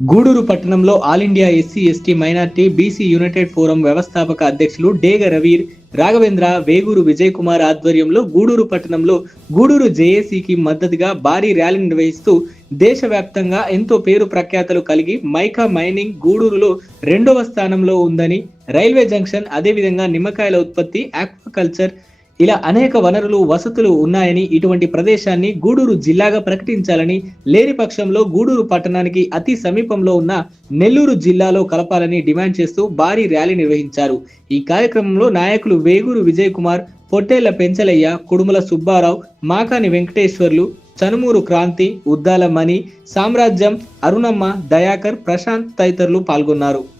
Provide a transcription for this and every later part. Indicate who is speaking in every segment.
Speaker 1: గూడూరు పట్టణంలో all India SC ST minority BC united forum వ్యవస్థాపక అధ్యక్షులు డేగ రవీర్ రాఘవేంద్ర వేగూరు విజయ్ కుమార్ ఆధ్వర్యంలో గూడూరు పట్టణంలో గూడూరు జేఏసీకి మద్దతుగా భారీ ర్యాలీ నిర్వహిస్తూ దేశవ్యాప్తంగా ఎంతో పేరు ప్రఖ్యాతలు కలిగి మైకా మైనింగ్ గూడూరులో రెండవ స్థానంలో ఉందని రైల్వే జంక్షన్ అదేవిధంగా నిమ్మకాయల ఉత్పత్తి ఆక్వాకల్చర్ ఇలా అనేక వనరులు వసతులు ఉన్నాయని ఇటువంటి ప్రదేశాన్ని గూడూరు జిల్లాగా ప్రకటించాలని లేని పక్షంలో గూడూరు పట్టణానికి అతి సమీపంలో ఉన్న నెల్లూరు జిల్లాలో కలపాలని డిమాండ్ చేస్తూ భారీ ర్యాలీ నిర్వహించారు. ఈ కార్యక్రమంలో నాయకులు వేగూరు విజయ్ కుమార్ పొట్టేళ్ళ పెంచలయ్య కుడుముల సుబ్బారావు మాకాని వెంకటేశ్వర్లు చనుమూరు క్రాంతి ఉద్దాల మణి సామ్రాజ్యం అరుణమ్మ దయాకర్ ప్రశాంత్ తదితరులు పాల్గొన్నారు.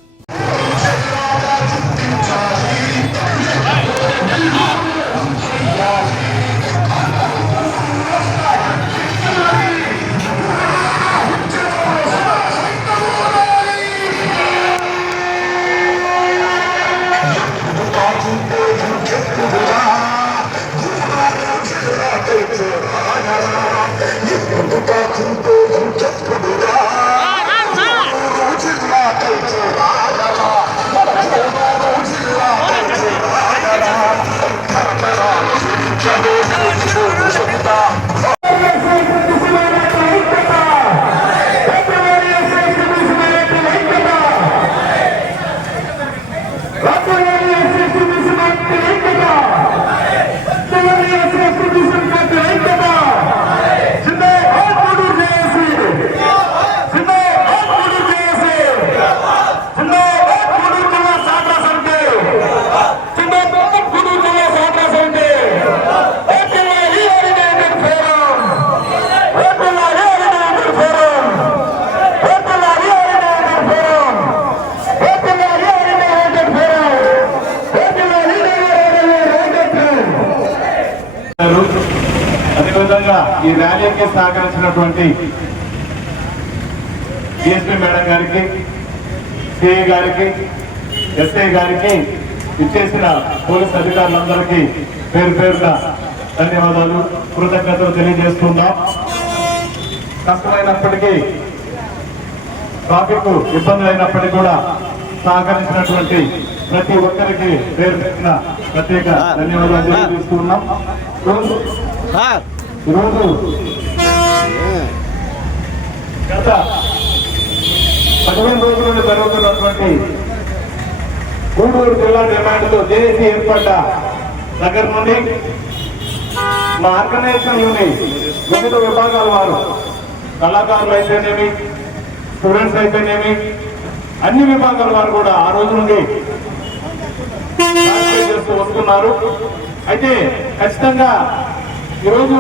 Speaker 2: అదేవిధంగా ఈ ర్యాలీకి సహకరించినటువంటి డిఎస్పీ మేడం గారికి సిఐ గారికి ఎస్ఐ గారికి ఇచ్చేసిన పోలీస్ అధికారులందరికీ పేరు పేరుగా ధన్యవాదాలు. కృతజ్ఞతలు తెలియజేస్తున్నాం. కష్టమైనప్పటికీ ట్రాఫిక్ ఇబ్బందులు అయినప్పటికీ కూడా సహకరించినటువంటి ప్రతి ఒక్కరికి పేరు పెట్టిన ప్రత్యేక ధన్యవాదాలు తెలియజేస్తున్నాం. ఈరోజు గత పదిహేను రోజుల నుండి జరుగుతున్నటువంటి గూడూరు జిల్లా డిమాండ్తో జేఏసీ ఏర్పడ్డ దగ్గర నుండి మా ఆర్గనైజేషన్లోని వివిధ విభాగాల వారు కళాకారులు అయితేనేమి స్టూడెంట్స్ అయితేనేమి అన్ని విభాగాల వారు కూడా ఆ రోజు నుండి చేస్తూ వస్తున్నారు. అయితే ఖచ్చితంగా ఈరోజు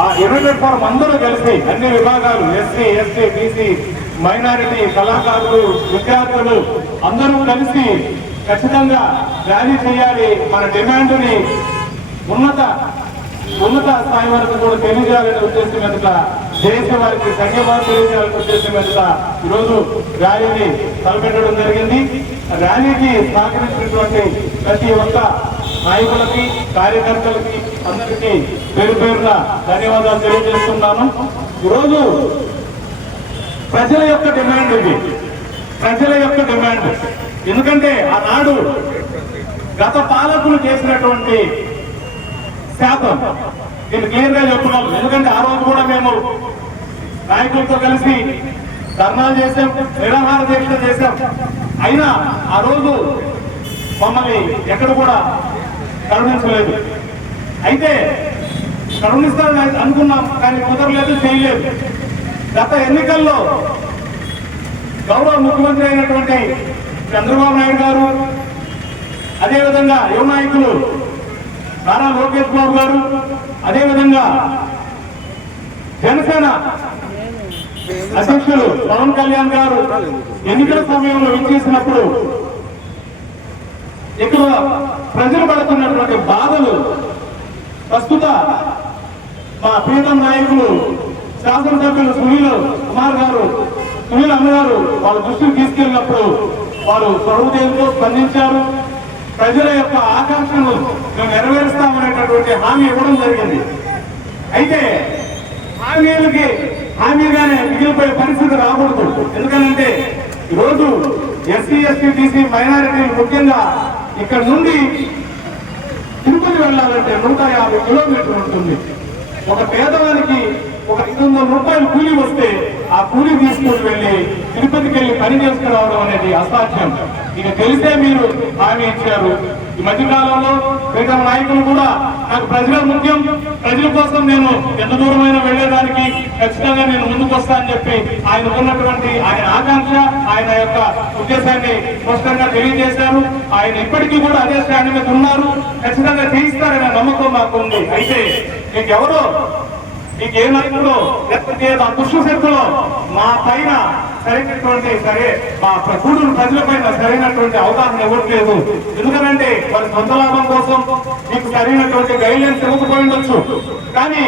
Speaker 2: ఆ ఇరవై ఫోరం అందరూ కలిసి అన్ని విభాగాలు ఎస్సీ ఎస్టీ బీసీ మైనారిటీ కళాకారులు విద్యార్థులు అందరూ కలిసి ఖచ్చితంగా ర్యాలీ చేయాలి. మన డిమాండ్ని ఉన్నత ఉన్నత స్థాయి వరకు కూడా తెలియజేయాలనే ఉద్దేశం మీదట దేశ వారికి ధన్యవాదాలు తెలియజేయాలనే ఉద్దేశం మీదట ఈరోజు ర్యాలీని తలపెట్టడం జరిగింది. ర్యాలీకి సహకరించినటువంటి ప్రతి ఒక్క నాయకులకి కార్యకర్తలకి అందరికీ పేరు పేరున ధన్యవాదాలు తెలియజేస్తున్నాను. ఈరోజు ప్రజల యొక్క డిమాండ్ ఇది. ప్రజల యొక్క డిమాండ్. ఎందుకంటే ఆనాడు గత పాలకులు చేసినటువంటి శాతం నేను క్లియర్గా చెప్తున్నాను. ఎందుకంటే ఆ రోజు కూడా మేము నాయకులతో కలిసి ధర్నాలు చేశాం నిరాహార దీక్ష చేశాం. అయినా ఆ రోజు మమ్మల్ని ఎక్కడ కూడా కరుణించలేదు. అయితే కరుణిస్తారని అనుకున్నాం కానీ కుదరలేదు చేయలేదు. గత ఎన్నికల్లో గౌరవ ముఖ్యమంత్రి అయినటువంటి చంద్రబాబు నాయుడు గారు అదేవిధంగా యువ నాయకులు నారా లోకేష్ బాబు గారు అదేవిధంగా జనసేన అధ్యక్షులు పవన్ కళ్యాణ్ గారు ఎన్నికల సమయంలో విచ్చేసినప్పుడు ఇక్కడ ప్రజలు పడుతున్నటువంటి బాధలు ప్రస్తుత మా ప్రీతం నాయకులు శాసనసభ్యులు సునీల్ కుమార్ గారు సునీల్ అమ్మగారు వాళ్ళ దృష్టికి తీసుకెళ్ళినప్పుడు వారు ప్రభుత్వంతో స్పందించారు. ప్రజల యొక్క ఆకాంక్షను మేము నెరవేరుస్తామనేటటువంటి హామీ ఇవ్వడం జరిగింది. అయితే హామీలకి హామీగానే మిగిలిపోయే పరిస్థితి రాకూడదు. ఎందుకంటే ఈరోజు ఎస్సీ ఎస్టీ బీసీ మైనారిటీలు ముఖ్యంగా ఇక్కడ నుండి నూట యాభై కిలోమీటర్లు ఉంటుంది. ఒక పేదవానికి ఒక ఐదు వందల రూపాయలు కూలీ వస్తే ఆ కూలీ తీసుకుని వెళ్ళి తిరుపతికి వెళ్ళి పని చేసుకురావడం అనేది అసాధ్యం. ఇక తెలిసే మీరు హామీ ఇచ్చారు. ఈ మధ్యకాలంలో కాలంలో నాయకులు కూడా నాకు ప్రజల ముఖ్యం ప్రజల కోసం నేను ఎంత దూరమైనా వెళ్ళేదానికి ఖచ్చితంగా నేను ముందుకు వస్తా అని చెప్పి ఆయన ఉన్నటువంటి ఆయన ఆకాంక్ష ఆయన యొక్క ఉద్దేశాన్ని స్పష్టంగా తెలియజేశారు. ఆయన ఇప్పటికీ కూడా అదే స్టాండ్ మీద ఉన్నారు. ఖచ్చితంగా తీయిస్తారనే నమ్మకం మాకు ఉంది. అయితే మీకు ఎవరో మీకు ఏ నాయకుడు లేకపోతే మా దుష్ట మా పైన సరైనటువంటి సరే మా గూడూరు ప్రజల పైన సరైనటువంటి అవగాహన ఇవ్వట్లేదు ఎందుకంటే వారి సొంత లాభం కోసం మీకు సరైనటువంటి గైడ్లైన్స్ ఇవ్వకపోయి ఉండొచ్చు. కానీ